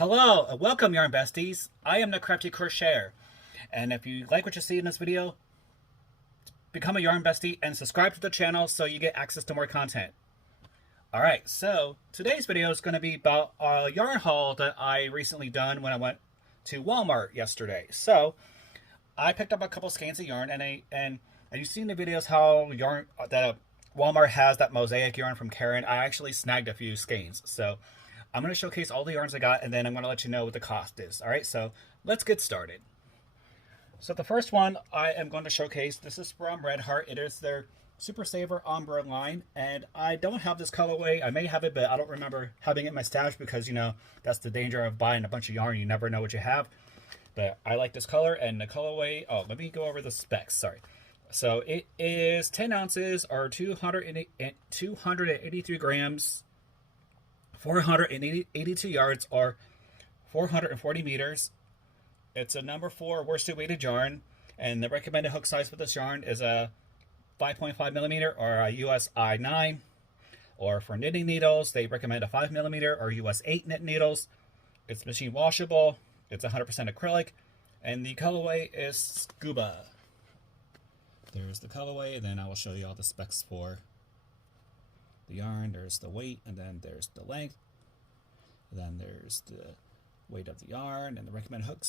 Hello and welcome, Yarn Besties. I am the Crafty Crocheter, and if you like what you see in this video, become a Yarn Bestie and subscribe to the channel so you get access to more content. Alright, so today's video is going to be about a yarn haul that I recently done when I went to Walmart yesterday. So, I picked up a couple skeins of yarn, and you've seen the videos how yarn that Walmart has that Mosaic yarn from Caron. I actually snagged a few skeins, so I'm going to showcase all the yarns I got, and then I'm going to let you know what the cost is. Alright, so let's get started. So the first one I am going to showcase, this is from Red Heart. It is their Super Saver Ombre line, and I don't have this colorway. I may have it, but I don't remember having it in my stash because, you know, that's the danger of buying a bunch of yarn. You never know what you have. But I like this color, and the colorway, oh, let me go over the specs, sorry. So it is 10 ounces or 283 grams, 482 yards or 440 meters. It's a number 4 worsted weighted yarn, and the recommended hook size for this yarn is a 5.5 millimeter or a US I9. Or for knitting needles, they recommend a 5 millimeter or US 8 knit needles. It's machine washable. It's 100% acrylic, and the colorway is Scuba. There's the colorway, and then I will show you all the specs for the yarn. There's the weight, and then there's the length, and then there's the weight of the yarn and the recommended hook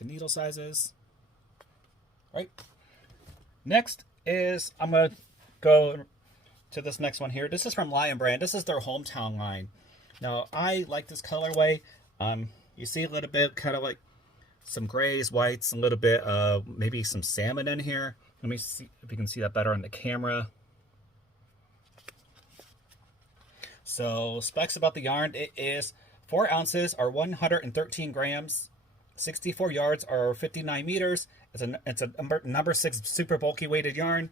and needle sizes. Right. Next is, I'm going to go to this next one here. This is from Lion brand. This is their hometown line. Now, I like this colorway. You see a little bit kind of like some grays, whites, a little bit of maybe some salmon in here. Let me see if you can see that better on the camera. So specs about the yarn, it is 4 ounces or 113 grams, 64 yards or 59 meters. It's a number 6 super bulky weighted yarn.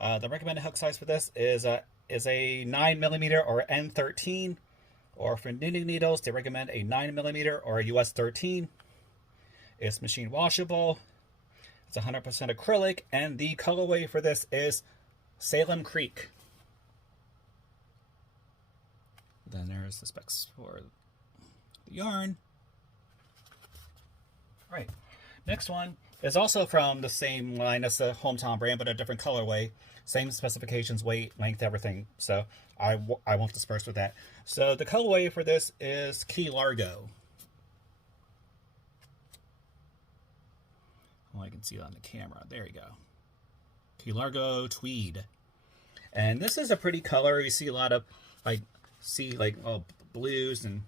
The recommended hook size for this is a 9 millimeter or N13. Or for knitting needles, they recommend a 9 millimeter or a US 13. It's machine washable. It's 100% acrylic, and the colorway for this is Salem Creek. Then there's the specs for the yarn. All right, next one is also from the same line as the hometown brand, but a different colorway. Same specifications, weight, length, everything. So I won't disperse with that. So the colorway for this is Key Largo. Oh, I can see it on the camera. There you go. Key Largo Tweed. And this is a pretty color. You see a lot of, I see like blues and,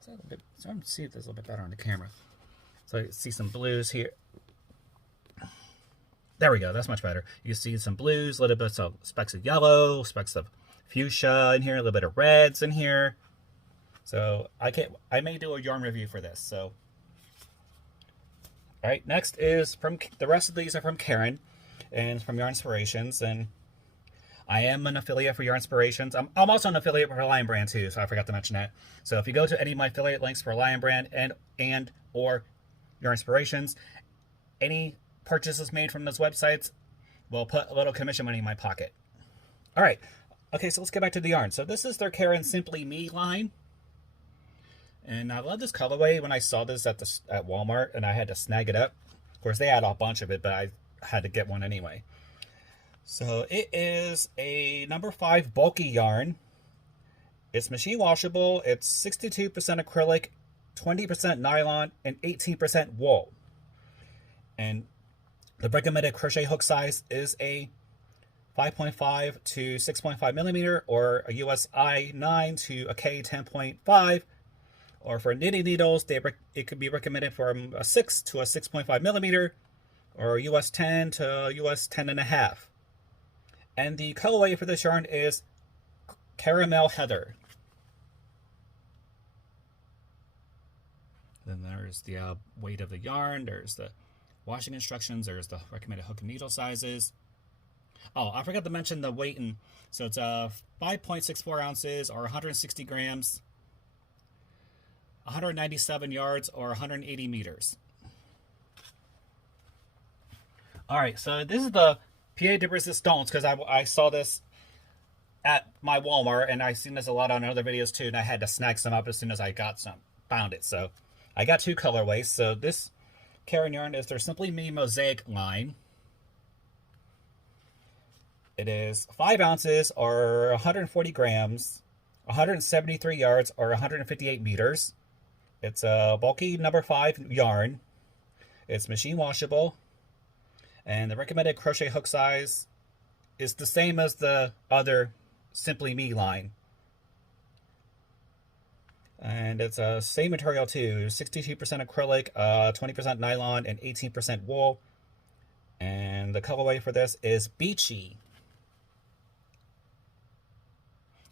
so I'm see if this a little bit better on the camera. So you see some blues here. There we go, that's much better. You see some blues, a little bit of specks of yellow, specks of fuchsia in here, a little bit of reds in here. So I may do a yarn review for this. So, all right, next is from, the rest of these are from Caron and from Yarn Inspirations, and I am an affiliate for Yarn Inspirations. I'm also an affiliate for Lion Brand too, so I forgot to mention that. So if you go to any of my affiliate links for Lion Brand and or Yarn Inspirations, any purchases made from those websites will put a little commission money in my pocket. All right, okay, so let's get back to the yarn. So this is their Caron Simply Me line, and I love this colorway. When I saw this at Walmart, and I had to snag it up. Of course, they had a bunch of it, but I had to get one anyway. So it is a number 5 bulky yarn. It's machine washable. It's 62% acrylic, 20% nylon, and 18% wool. And the recommended crochet hook size is a 5.5 to 6.5 millimeter or a US I9 to a K 10.5. Or for knitting needles, it could be recommended from a 6 to a 6.5 millimeter or a US 10 to a US 10.5. And the colorway for this yarn is Caramel Heather. Then there's the weight of the yarn. There's the washing instructions. There's the recommended hook and needle sizes. Oh, I forgot to mention the weight. And so it's 5.64 ounces or 160 grams, 197 yards or 180 meters. All right, so this is the Pied de Resistance, because I saw this at my Walmart, and I've seen this a lot on other videos too, and I had to snag some up as soon as I found it. So I got 2 colorways. So this Caron yarn is their Simply Me Mosaic line. It is 5 ounces or 140 grams, 173 yards or 158 meters. It's a bulky number 5 yarn. It's machine washable. And the recommended crochet hook size is the same as the other Simply Me line. And it's a same material too. 62% acrylic, 20% nylon, and 18% wool. And the colorway for this is Beachy.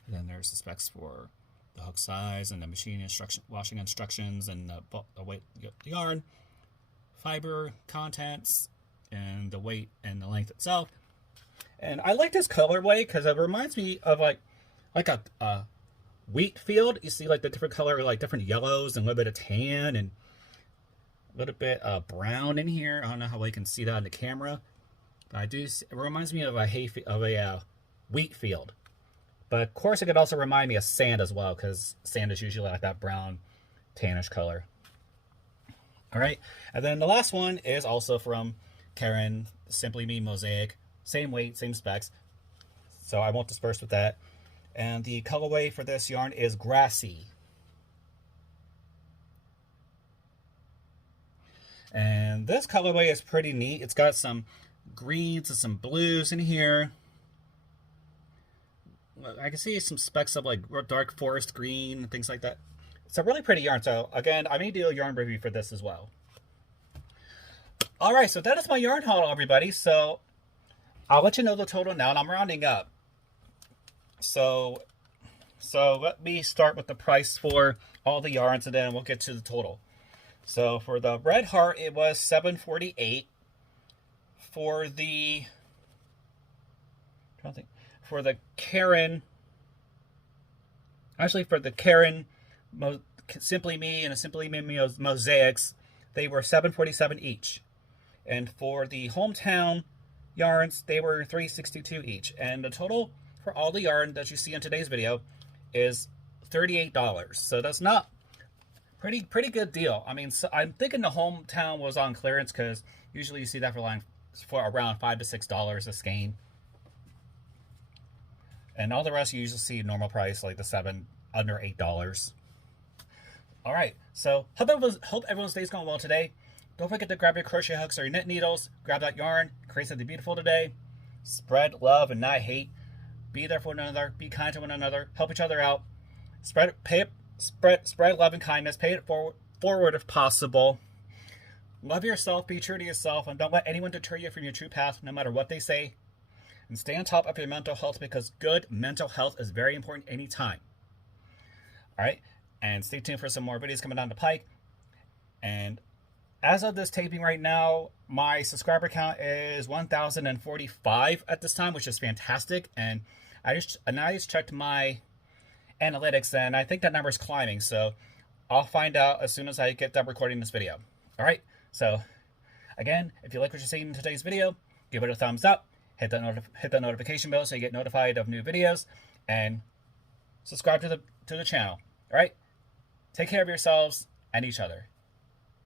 And then there's the specs for the hook size and the machine washing instructions and the weight of the yarn, fiber contents, and the weight and the length itself. And I like this colorway because it reminds me of like a wheat field. You see like the different color, like different yellows and a little bit of tan and a little bit brown in here. I don't know how well you can see that in the camera, but I do. It reminds me of a wheat field. But of course, it could also remind me of sand as well, because sand is usually like that brown, tannish color. All right, and then the last one is also from Caron, Simply Me Mosaic. Same weight, same specs, so I won't disperse with that. And the colorway for this yarn is Grassy. And this colorway is pretty neat. It's got some greens and some blues in here. I can see some specks of like dark forest green and things like that. It's a really pretty yarn. So again, I may do a yarn review for this as well. All right, so that is my yarn haul, everybody. So I'll let you know the total now, and I'm rounding up. So let me start with the price for all the yarns, and then we'll get to the total. So for the Red Heart, it was $7.48. For the Caron, actually for the Caron Simply Me and the Simply Me Mosaics, they were $7.47 each. And for the Hometown yarns, they were $3.62 each. And the total for all the yarn that you see in today's video is $38. So that's not pretty good deal. I mean, so I'm thinking the Hometown was on clearance, because usually you see that for around $5 to $6 a skein. And all the rest you usually see normal price, like the under $8. All right, so hope everyone's day's going well today. Don't forget to grab your crochet hooks or your knit needles. Grab that yarn. Create something beautiful today. Spread love and not hate. Be there for one another. Be kind to one another. Help each other out. Spread love and kindness. Pay it forward if possible. Love yourself. Be true to yourself, and don't let anyone deter you from your true path, no matter what they say. And stay on top of your mental health, because good mental health is very important anytime. All right, and stay tuned for some more videos coming down the pike. And as of this taping right now, my subscriber count is 1,045 at this time, which is fantastic. And I just checked my analytics, and I think that number is climbing. So I'll find out as soon as I get done recording this video. All right. So again, if you like what you're seeing in today's video, give it a thumbs up. Hit the notification bell so you get notified of new videos, and subscribe to the channel. All right. Take care of yourselves and each other.